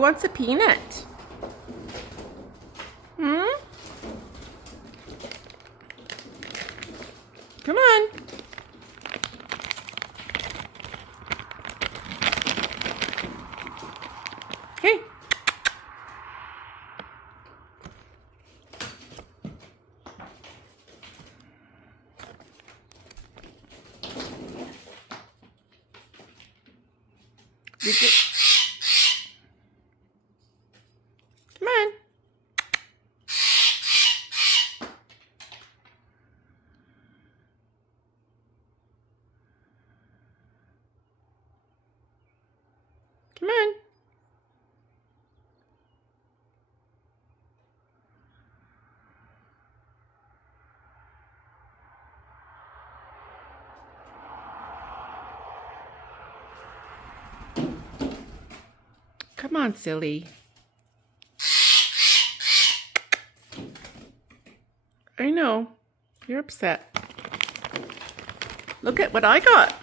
Who wants a peanut? Hmm? Come on. Okay. Come on. Come on. Come on, silly. I know. You're upset. Look at what I got.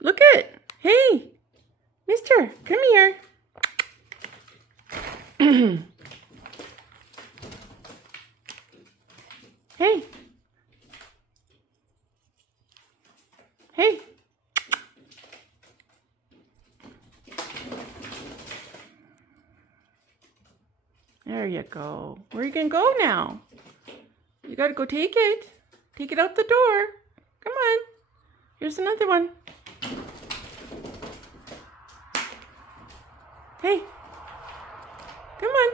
Look at. Hey, mister, come here. Hey. Hey. There you go. Where are you going to go now? You got to go take it. Take it out the door. Come on. Here's another one. Hey. Come on.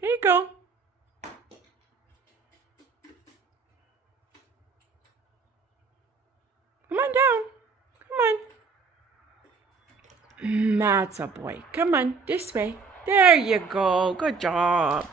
Here you go. Come on down. Come on. That's a boy. Come on, this way. There you go. Good job.